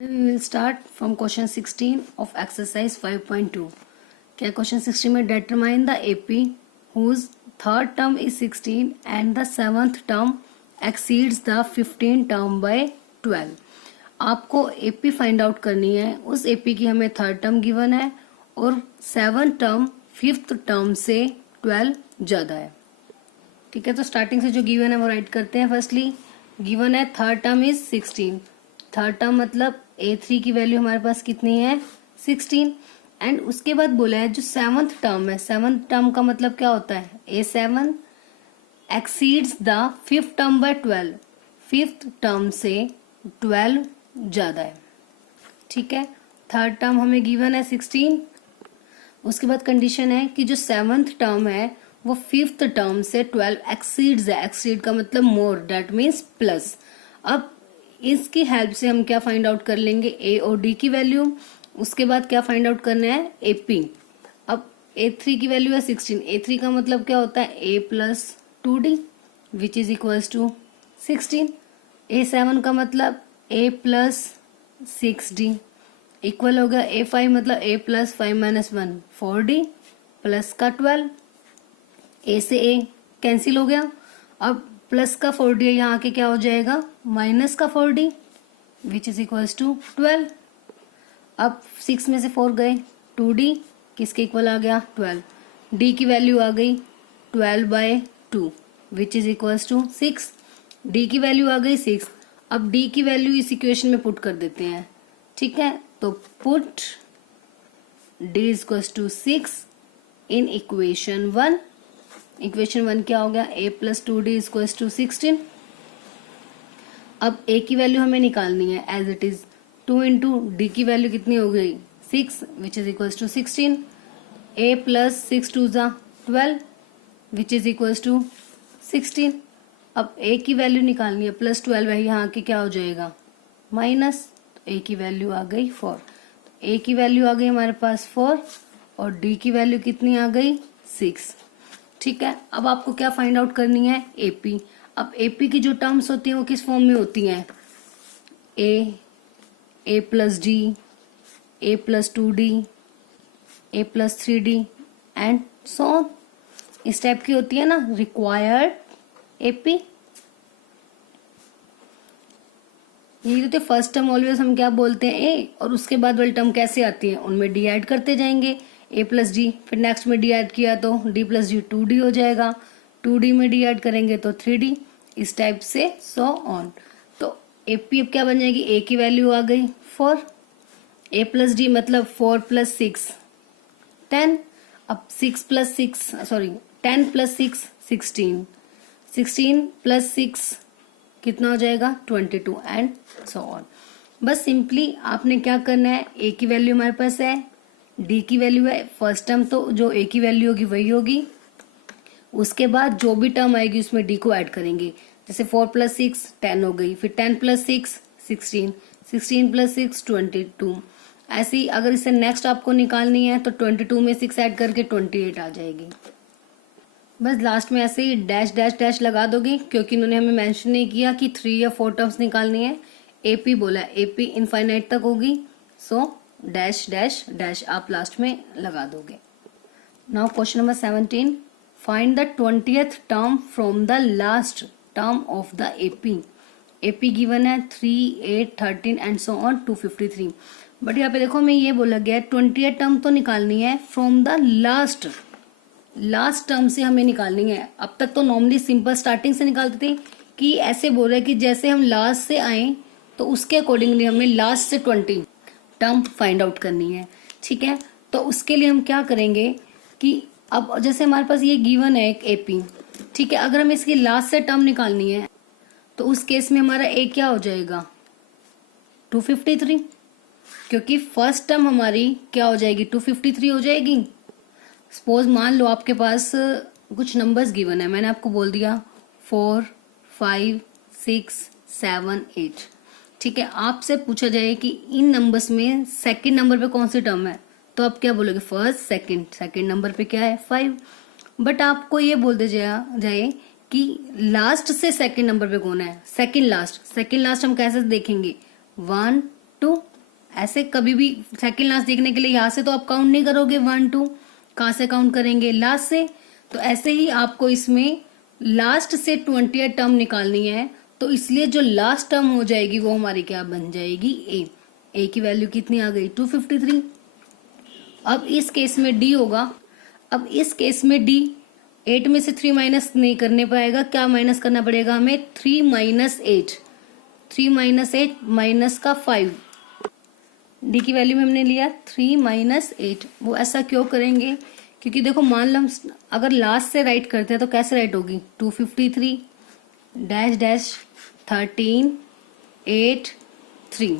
We will start from question 16 of exercise 5.2. क्या question 16 में determine the AP whose third term is 16 and the seventh term exceeds the 15 term by 12. आपको AP find out करनी है. उस AP की हमें third term given है और सेवन टर्म फिफ्थ टर्म से 12 ज्यादा है. ठीक है, तो स्टार्टिंग से जो गिवन है वो राइट करते हैं. फर्स्टली गिवन है third term is 16. Third term मतलब A3 की वैल्यू हमारे पास कितनी है 16. एंड उसके बाद बोला है जो सेवंथ टर्म है, सेवंथ टर्म का मतलब क्या होता है A7 exceeds the fifth term by 12. Fifth term से 12 ज्यादा है. ठीक है, थर्ड टर्म हमें गिवन है 16. उसके बाद कंडीशन है कि जो सेवंथ टर्म है वो फिफ्थ टर्म से 12 एक्सीड्स है. एक्सीड का मतलब मोर, दैट मीन्स प्लस. अब इसकी हेल्प से हम क्या फाइंड आउट कर लेंगे ए और डी की वैल्यू. उसके बाद क्या फाइंड आउट करना है एपी. अब A3 की वैल्यू है 16. A3 का मतलब क्या होता है A plus 2D which is equals to 16. A7 का मतलब A प्लस 6D इक्वल हो गया A5 मतलब A plus 5 minus 1 4D plus का 12. A से A कैंसिल हो गया. अब प्लस का 4D यहाँ आके क्या हो जाएगा माइनस का 4D which is equals to 12. अब 6 में से 4 गए 2D किसके इक्वल आ गया 12. D की वैल्यू आ गई 12/2 which is equals to 6. D की वैल्यू आ गई 6. अब D की वैल्यू इस इक्वेशन में पुट कर देते हैं. ठीक है, तो put D is equals to 6 in equation 1. Equation 1 क्या हो गया A plus 2D is equals to 16. अब A की वैल्यू हमें निकालनी है as it is 2 into D की वैल्यू कितनी हो गई 6 which is equals to 16. A plus 6 2 जा 12 विच इज इक्वल्स टू 16. अब A की वैल्यू निकालनी है प्लस 12 है, यहाँ की क्या हो जाएगा माइनस. तो A की वैल्यू आ गई 4. A की वैल्यू आ गई हमारे पास 4 और D की वैल्यू कितनी आ गई 6. ठीक है, अब आपको क्या फाइंड आउट करनी है एपी. अब एपी की जो टर्म्स होती हैं वो किस फॉर्म में होती हैं A plus D, A plus 2D, A plus 3D and so on. इस टाइप की होती है ना रिक्वायर्ड एपी. ये होती है फर्स्ट टर्म. ऑलवेज हम क्या बोलते हैं ए और उसके बाद वाली टर्म कैसे आती है उनमें डी ऐड करते जाएंगे. A प्लस डी, फिर नेक्स्ट में डी ऐड किया तो D प्लस डी 2D हो जाएगा. 2D में डी ऐड करेंगे तो 3D. इस टाइप से सो ऑन. तो AP अब क्या बन जाएगी A की वैल्यू आ गई 4. A प्लस डी मतलब 4 प्लस 6 10. अब 6 प्लस 6 सॉरी 10 प्लस 6 16. 16 प्लस 6 कितना हो जाएगा 22 एंड सो ऑन. बस सिंपली आपने क्या करना है A की वैल्यू हमारे पास है, D की वैल्यू है. फर्स्ट टर्म तो जो A की वैल्यू होगी वही होगी. उसके बाद जो भी टर्म आएगी उसमें D को ऐड करेंगे. जैसे 4 प्लस 6 10 हो गई, फिर 10 प्लस 6 16, 16 प्लस 6 22. ऐसे ही अगर इसे नेक्स्ट आपको निकालनी है तो 22 में 6 ऐड करके 28 आ जाएगी. बस लास्ट में ऐसे ही डैश डैश डैश लगा दोगे क्योंकि इन्होंने हमें मेंशन नहीं किया कि 3 या 4 टर्म्स निकालनी है. AP बोला AP इनफाइनाइट तक होगी. सो डैश डैश डैश आप लास्ट में लगा दोगे. Now question number 17. Find the 20th term from the last term of the AP. AP given है 3 8 13 एंड सो ऑन 253. बट यहाँ पे देखो हमें ये बोला गया 20th टर्म तो निकालनी है फ्रॉम द लास्ट टर्म से हमें निकालनी है. अब तक तो नॉर्मली सिंपल स्टार्टिंग से निकालते थे कि ऐसे बोल रहे कि जैसे हम लास्ट से आए तो उसके अकॉर्डिंगली हमें लास्ट से 20 टर्म फाइंड आउट करनी है. ठीक है, तो उसके लिए हम क्या करेंगे कि अब जैसे हमारे पास ये गिवन है एक एपी. ठीक है, अगर हमें इसकी लास्ट से टर्म निकालनी है तो उस केस में हमारा ए क्या हो जाएगा 253 क्योंकि फर्स्ट टर्म हमारी क्या हो जाएगी 253 हो जाएगी. सपोज मान लो आपके पास कुछ नंबर्स गिवन है, मैंने आपको बोल दिया 4 5 6 7 8. ठीक है, आपसे पूछा जाए कि इन नंबर्स में सेकंड नंबर पे कौन सी टर्म है तो आप क्या बोलोगे फर्स्ट सेकंड नंबर पे क्या है 5. बट आपको ये बोल दिया जाए कि लास्ट से सेकंड नंबर पे कौन है सेकंड लास्ट हम कैसे देखेंगे 1 2 ऐसे कभी भी सेकंड लास्ट देखने के लिए यहाँ से तो आप काउंट नहीं करोगे 1 2, कहाँ से काउंट करेंगे, लास्ट से। तो ऐसे ही आपको इसमें लास्ट से 20th टर्म निकालनी है, तो इसलिए जो लास्ट टर्म हो जाएगी वो हमारी क्या बन जाएगी, ए की वैल्यू कितनी आ गई 253। अब इस केस में डी होगा। अब इस केस में डी 8 में से 3 माइनस नहीं करने पाएगा, क्या माइनस करना पड़ेगा हमें, 3 माइनस 8, 3 माइनस 8 माइनस का 5, डी की वैल्यू में हमने लिया 3 माइनस 8। वो ऐसा क्यों करेंगे, क्योंकि देखो मान लो हम अगर लास्ट से राइट करते हैं तो कैसे राइट होगी, 253 डैश डैश 13 8 3।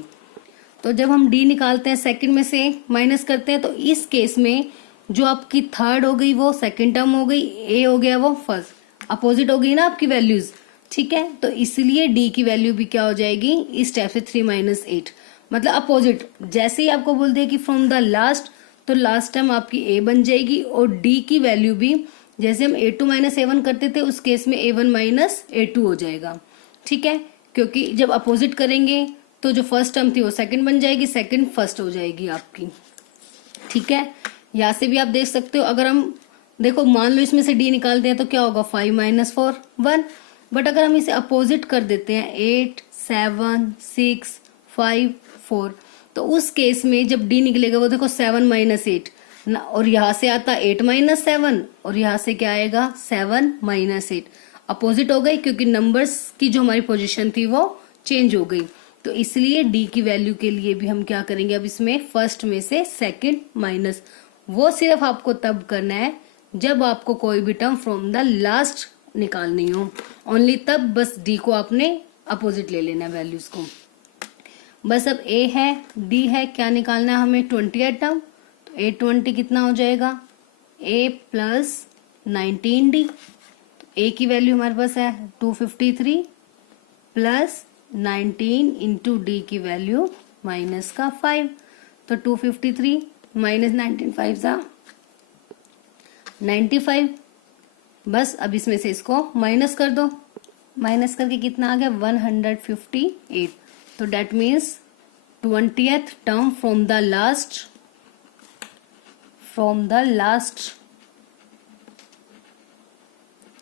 तो जब हम डी निकालते हैं सेकंड में से माइनस करते हैं, तो इस केस में जो आपकी थर्ड हो गई वो सेकंड टर्म हो गई, ए हो गया वो फर्स्ट, अपोजिट हो गई ना आपकी वैल्यूज, ठीक है। तो इसलिए डी की वैल्यू भी क्या हो जाएगी इस टाइप से 3 माइनस 8, मतलब अपोजिट। जैसे ही आपको बोल दिया कि फ्रॉम द लास्ट, तो लास्ट टर्म आपकी ए बन जाएगी, और डी की वैल्यू भी जैसे हम a2 माइनस a1 करते थे उस केस में a1 माइनस a2 हो जाएगा, ठीक है। क्योंकि जब अपोजिट करेंगे तो जो फर्स्ट टर्म थी वो सेकंड बन जाएगी, सेकंड फर्स्ट हो जाएगी आपकी, ठीक है। यहाँ से भी आप देख सकते हो, अगर हम देखो मान लो इसमें से डी निकालते हैं तो क्या होगा 5 माइनस 4 1, बट अगर हम इसे अपोजिट कर देते हैं 8 7 6 5 4, तो उस केस में जब डी निकलेगा वो देखो 7 माइनस 8 ना, और यहाँ से आता 8 माइनस 7, और यहाँ से क्या आएगा 7 माइनस 8, अपोजिट हो गई क्योंकि नंबर्स की जो हमारी पोजीशन थी वो चेंज हो गई। तो इसलिए डी की वैल्यू के लिए भी हम क्या करेंगे, अब इसमें फर्स्ट में से सेकंड माइनस, वो सिर्फ आपको तब करना है जब आपको कोई भी टर्म फ्रॉम द लास्ट निकालनी हो, ओनली तब बस डी को आपने अपोजिट ले लेना वैल्यूज को। बस अब ए है डी है, क्या निकालना है हमें 20th टर्म, तो ए 20 कितना हो जाएगा ए प्लस 19 डी, तो ए की वैल्यू हमारे पास है 253 प्लस 19 इंटू डी की वैल्यू माइनस का 5, तो 253 माइनस 19 5 सा 95। बस अब इसमें से इसको माइनस कर दो, माइनस करके कितना आ गया 158, तो that means 20th term from the last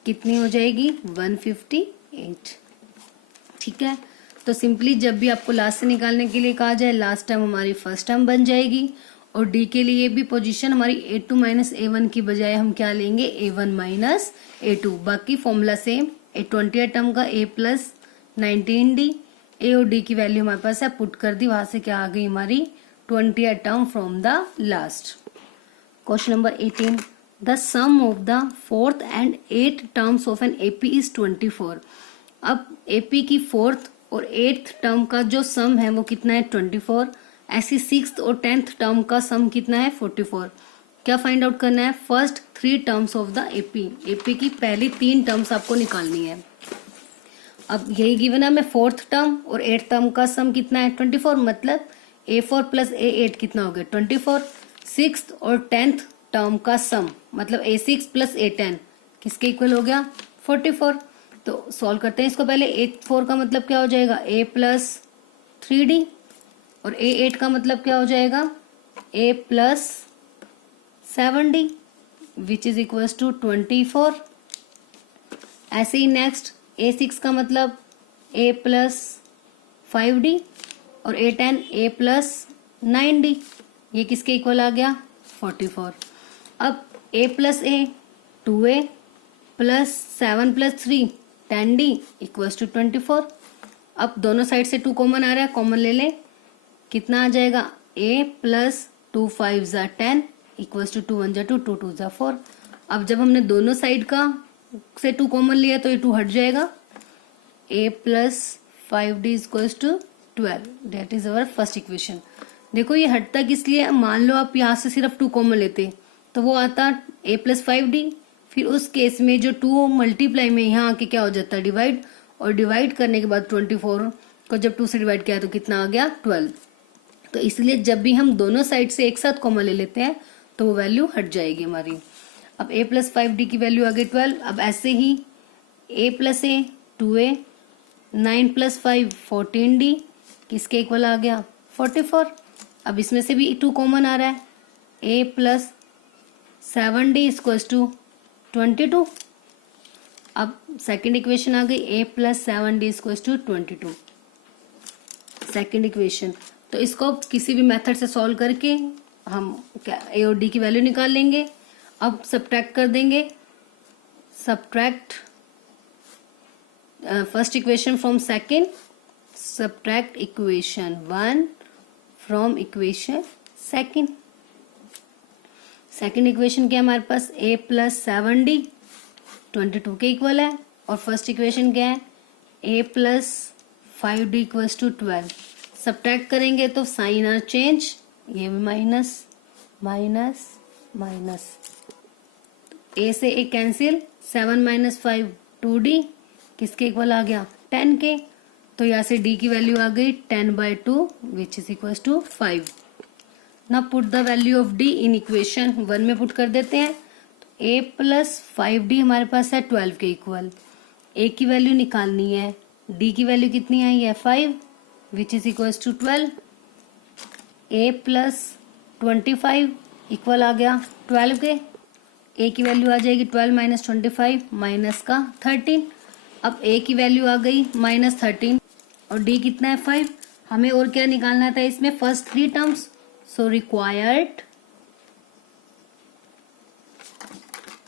कितनी हो जाएगी 158, ठीक है। तो सिंपली जब भी आपको लास्ट से निकालने के लिए कहा जाए, लास्ट टर्म हमारी फर्स्ट टर्म बन जाएगी, और डी के लिए भी पोजीशन हमारी a2 माइनस a1 की बजाय हम क्या लेंगे a1 माइनस a2, बाकी फॉर्मूला सेम, 20th टर्म का a प्लस 19d, ए और डी की वैल्यू हमारे पास है, पुट कर दी, वहां से क्या आ गई हमारी 20th term from the last. Question number 18, the sum of the 4th and 8th terms of an AP is 24। अब AP की 4th और 8th टर्म का जो सम है वो कितना है 24, ऐसी 6th और 10th टर्म का सम कितना है 44। क्या फाइंड आउट करना है, first 3 terms of the AP की पहली 3 टर्म्स आपको निकालनी है। अब यही गिवन है, हमें 4th टर्म और 8th टर्म का सम कितना है 24, मतलब A4 प्लस A8 कितना हो गया 24। 6th और 10th टर्म का सम मतलब A6 प्लस A10 किसके इक्वल हो गया 44। तो सॉल्व करते हैं इसको, पहले A4 का मतलब क्या हो जाएगा A प्लस 3D, और A8 का मतलब क्या हो जाएगा A plus 7D which is equal to 24। ऐसे ही नेक्स्ट A6 का मतलब A प्लस 5D और A10 A प्लस 9D, ये किसके इक्वल आ गया 44। अब A plus A 2A plus 7 प्लस 3 10D इक्वल्स टू 24। अब दोनों साइड से 2 कॉमन आ रहा है, कॉमन ले लें, कितना आ जाएगा A प्लस 2 5 ज़ा 10 इक्वल्स टू 2 1 ज़ा 2 2 2 ज़ा 4। अब जब हमने दोनों साइड का से 2 कॉमन लिया तो ये 2 हट जाएगा। A plus 5D equals to 12, that is our first equation. देखो ये हटता किस लिए, मान लो आप यहाँ से सिर्फ 2 कॉमन लेते तो वो आता A प्लस 5D, फिर उस केस में जो 2 मल्टीप्लाई में यहाँ आके क्या हो जाता है डिवाइड, और डिवाइड करने के बाद 24 को जब 2 से डिवाइड किया तो कितना आ गया 12। तो इसलिए जब भी हम दोनों साइड से एक साथ कॉमन ले लेते हैं तो वो वैल्यू हट जाएगी हमारी। अब A प्लस 5D की वैल्यू आ गई 12। अब ऐसे ही A plus A 2A 9 plus 5 14D किसके इक्वल आ गया 44। अब इसमें से भी 2 कॉमन आ रहा है, a plus 7d equals to 22। अब सेकेंड इक्वेशन आ गई, a plus 7d equals to 22, second equation. तो इसको किसी भी मेथड से सॉल्व करके हम क्या a और d की वैल्यू निकाल लेंगे। अब सब्ट्रैक्ट कर देंगे, subtract first equation from second, subtract equation 1 from equation second. Second equation क्या है हमारे पास, a प्लस 7d 22 के इक्वल है, और फर्स्ट इक्वेशन क्या है, a plus 5d equals to 12। Subtract करेंगे तो साइन आर चेंज, ये भी माइनस माइनस माइनस, a से a कैंसिल, 7 माइनस 5 2d किसके इक्वल आ गया, 10 के। तो यहाँ से d की वैल्यू आ गई 10/2 विच इज इक्वल टू 5। ना put the value of d in equation 1 में पुट कर देते हैं। तो a प्लस 5d हमारे पास है 12 के इक्वल, a की वैल्यू निकालनी है, d की वैल्यू कितनी आई है 5 which is equal to 12। a plus 25 equal आ गया 12 के, a की वैल्यू आ जाएगी 12 माइनस 25 माइनस का 13। अब a की वैल्यू आ गई माइनस 13 और d कितना है 5। हमें और क्या निकालना था इसमें, first 3 terms. So required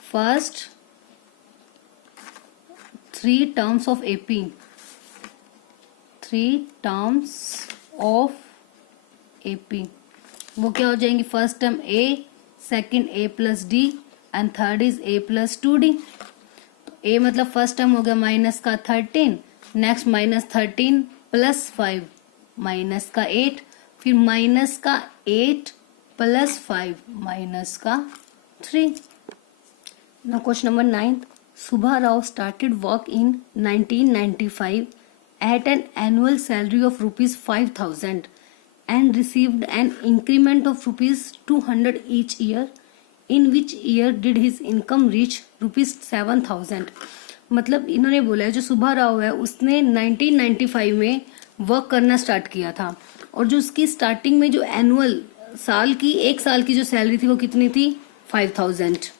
first 3 terms of AP, 3 terms of AP वो क्या हो जाएंगी, first term a, second a plus d and third is a plus 2d। a मतलब फर्स्ट टर्म हो गया माइनस का 13, नेक्स्ट माइनस 13 प्लस 5 माइनस का 8, फिर माइनस का 8 प्लस 5 माइनस का 3। Now question number 9, Subha Rao started work in 1995 at an annual salary of rupees 5,000 and received an increment of rupees 200 each year. In which year did his income reach rupees 7,000? मतलब इन्होंने बोला है जो सुभा राव है उसने 1995 में work करना start किया था, और जो उसकी स्टार्टिंग में जो एनुअल साल की, एक साल की जो सैलरी थी वो कितनी थी 5,000,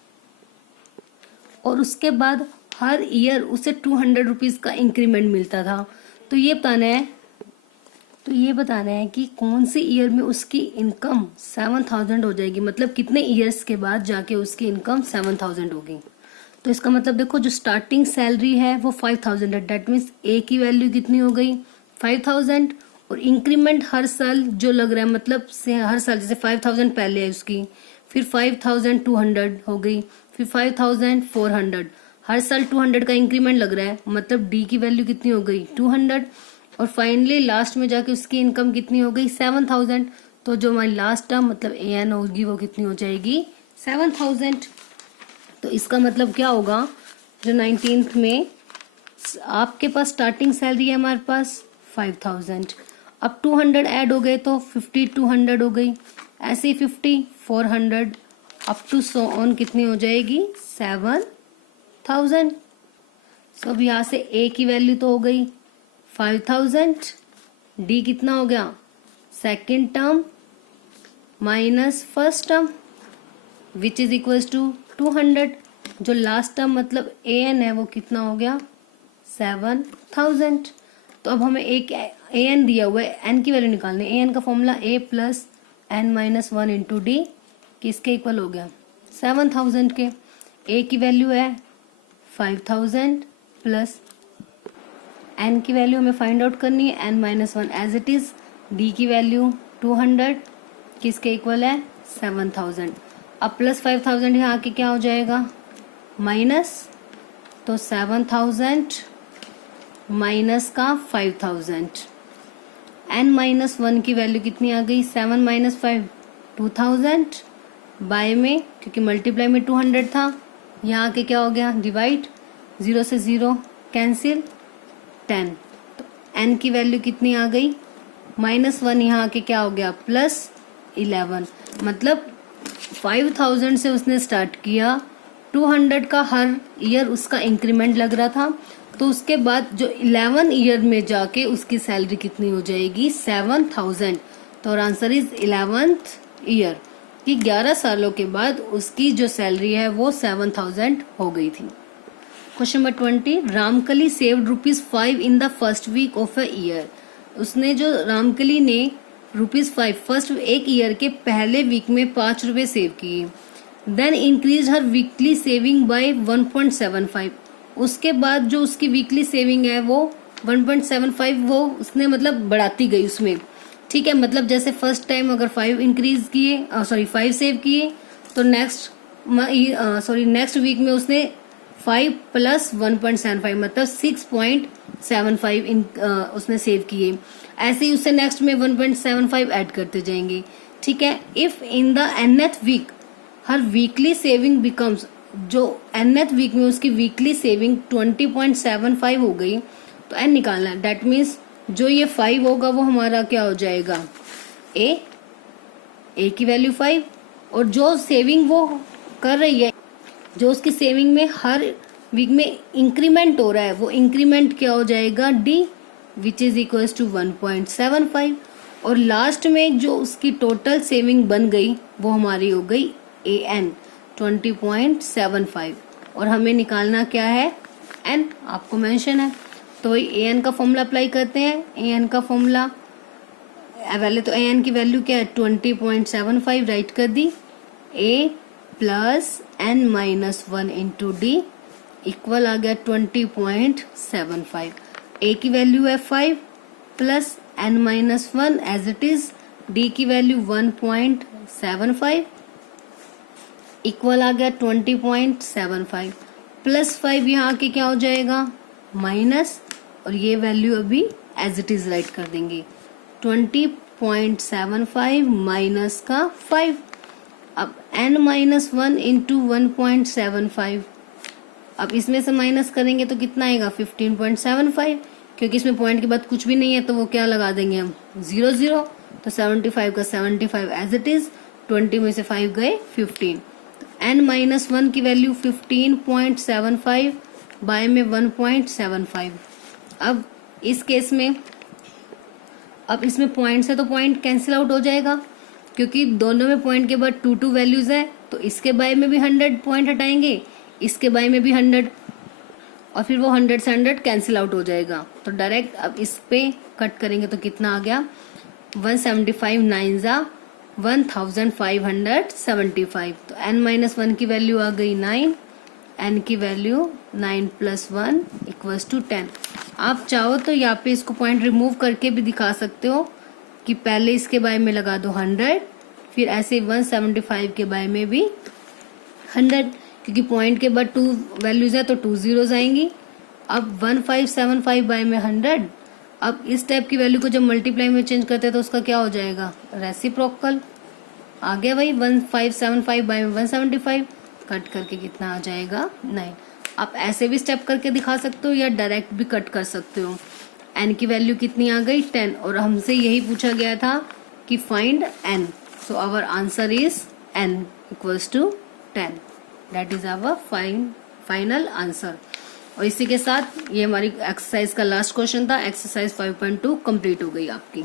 और उसके बाद हर ईयर उसे 200 रुपीज का इंक्रीमेंट मिलता था। तो ये बताना है कि कौन से ईयर में उसकी इनकम 7,000 हो जाएगी, मतलब कितने ईयर्स के बाद जाके उसकी इनकम 7,000 होगी। तो इसका मतलब देखो जो स्टार्टिंग सैलरी है वो 5,000 है, डेट मीन्स ए की वैल्यू कितनी हो गई 5,000, और इंक्रीमेंट हर साल जो लग रहा है, मतलब से हर साल जैसे 5,000 पहले है उसकी, फिर 5,200 हो गई, फिर 5,400, हर साल 200 का इंक्रीमेंट लग रहा है, मतलब डी की वैल्यू कितनी हो गई 200, और फाइनली लास्ट में जाके उसकी इनकम कितनी हो गई 7,000। तो जो हमारी लास्ट टर्म मतलब ए एन होगी वो कितनी हो जाएगी 7,000। तो इसका मतलब क्या होगा, जो 19th में आपके पास स्टार्टिंग सैलरी है हमारे पास 5,000, अब 200 ऐड हो गए तो 5,200 हो गई, ऐसे ही 50, 400 अप टू सो ऑन कितनी हो जाएगी 7,000। सो अब यहाँ से ए की वैल्यू तो हो गई 5,000, डी कितना हो गया second term minus first term which is equals to 200, जो लास्ट टर्म मतलब ए एन है वो कितना हो गया 7,000। तो अब हमें एक ए एन दिया हुआ है, एन की वैल्यू निकालनी है। ए एन का formula A plus N minus 1 into D किसके इक्वल हो गया 7,000 के। ए की वैल्यू है 5,000 प्लस एन की वैल्यू हमें फाइंड आउट करनी है N minus 1 as it is, D की वैल्यू 200 किसके इक्वल है 7,000। अब प्लस 5,000 यहाँ आके क्या हो जाएगा माइनस, तो 7,000 माइनस का 5,000, एन माइनस 1 की वैल्यू कितनी आ गई 7 माइनस 5 2,000 बाय में, क्योंकि मल्टीप्लाई में 200 था, यहाँ आके क्या हो गया डिवाइड, 0 से 0 कैंसिल 10, तो एन की वैल्यू कितनी आ गई माइनस 1, यहाँ आके क्या हो गया प्लस 11। मतलब 5,000 से उसने स्टार्ट किया, 200 का हर ईयर उसका इंक्रीमेंट लग रहा था, तो उसके बाद जो 11 ईयर में जाके उसकी सैलरी कितनी हो जाएगी 7,000। तो और आंसर इज 11th ईयर कि 11 सालों के बाद उसकी जो सैलरी है वो 7,000 हो गई थी। Question number 20, Ramkali saved ₹5 in the first week of a year. उसने जो रामकली ने ₹5 फर्स्ट एक ईयर के पहले वीक में ₹5 सेव किए। Then increase her weekly saving by 1.75। उसके बाद जो उसकी वीकली सेविंग है वो 1.75 वो उसने मतलब बढ़ाती गई उसमें, ठीक है। मतलब जैसे फर्स्ट टाइम अगर 5 इंक्रीज किए 5 सेव किए तो नेक्स्ट वीक में उसने 5 + 1.75 मतलब 6.75 उसने सेव किए। ऐसे ही उससे नेक्स्ट में 1.75 ऐड करते जाएंगे, ठीक है। If in the nth week her weekly saving becomes, जो nth वीक में उसकी वीकली सेविंग 20.75 हो गई तो n निकालना है। दैट मीन्स जो ये 5 होगा वो हमारा क्या हो जाएगा, ए की वैल्यू 5, और जो सेविंग वो कर रही है, जो उसकी सेविंग में हर वीक में इंक्रीमेंट हो रहा है वो इंक्रीमेंट क्या हो जाएगा, D, which is equals to 1.75। और लास्ट में जो उसकी टोटल सेविंग बन गई वो हमारी हो गई AN 20.75, और हमें निकालना क्या है, N, आपको मेंशन है। तो AN का फॉर्मूला अप्लाई करते हैं। AN का फॉर्मूला पहले तो AN की वैल्यू क्या है 20.75 राइट कर दी, A + n-1 into D equal आ गया 20.75। A की वैल्यू है 5 + n-1 as it is, D की वैल्यू 1.75 इक्वल आ गया 20.75 + 5 यहाँ के क्या हो जाएगा माइनस, और ये वैल्यू अभी एज इट इज राइट कर देंगे 20.75 माइनस का 5। अब n-1 इंटू 1.75, अब इसमें से माइनस करेंगे तो कितना आएगा 15.75, क्योंकि इसमें पॉइंट के बाद कुछ भी नहीं है तो वो क्या लगा देंगे हम 0 0, तो 75 का 75 एज इट इज, 20 में से 5 गए 15, तो n-1 की वैल्यू 15.75 बाय में 1.75। अब इस केस में अब इसमें पॉइंट से तो पॉइंट कैंसिल आउट हो जाएगा, क्योंकि दोनों में पॉइंट के बाद 2 वैल्यूज है, तो इसके बाय में भी 100 पॉइंट हटाएंगे, इसके बाय में भी 100, और फिर वो 100 से 100 कैंसिल आउट हो जाएगा। तो डायरेक्ट अब इस पे कट करेंगे तो कितना आ गया 175 9 ज़ा 1575। तो n-1 की वैल्यू आ गई 9, n की वैल्यू 9 + 1 = 10। आप चाहो तो यहाँ पे इसको पॉइंट रिमूव करके भी दिखा सकते हो कि पहले इसके बाय में लगा दो 100, फिर ऐसे 175 के बाय में भी 100, क्योंकि पॉइंट के बाद 2 वैल्यूज है तो 2 zeros आएंगी। अब 1575 बाय में 100, अब इस टाइप की वैल्यू को जब मल्टीप्लाई में चेंज करते हैं तो उसका क्या हो जाएगा रेसिप्रोकल, आ गया भाई 1575 बाय में 175, कट करके कितना आ जाएगा 9। आप ऐसे भी स्टेप करके दिखा सकते हो या डायरेक्ट भी कट कर सकते हो। n की वैल्यू कितनी आ गई 10, और हमसे यही पूछा गया था कि find n, so our answer is n = 10। That is our final answer. और इसी के साथ ये हमारी एक्सरसाइज का लास्ट क्वेश्चन था। एक्सरसाइज 5.2 कंप्लीट हो गई आपकी।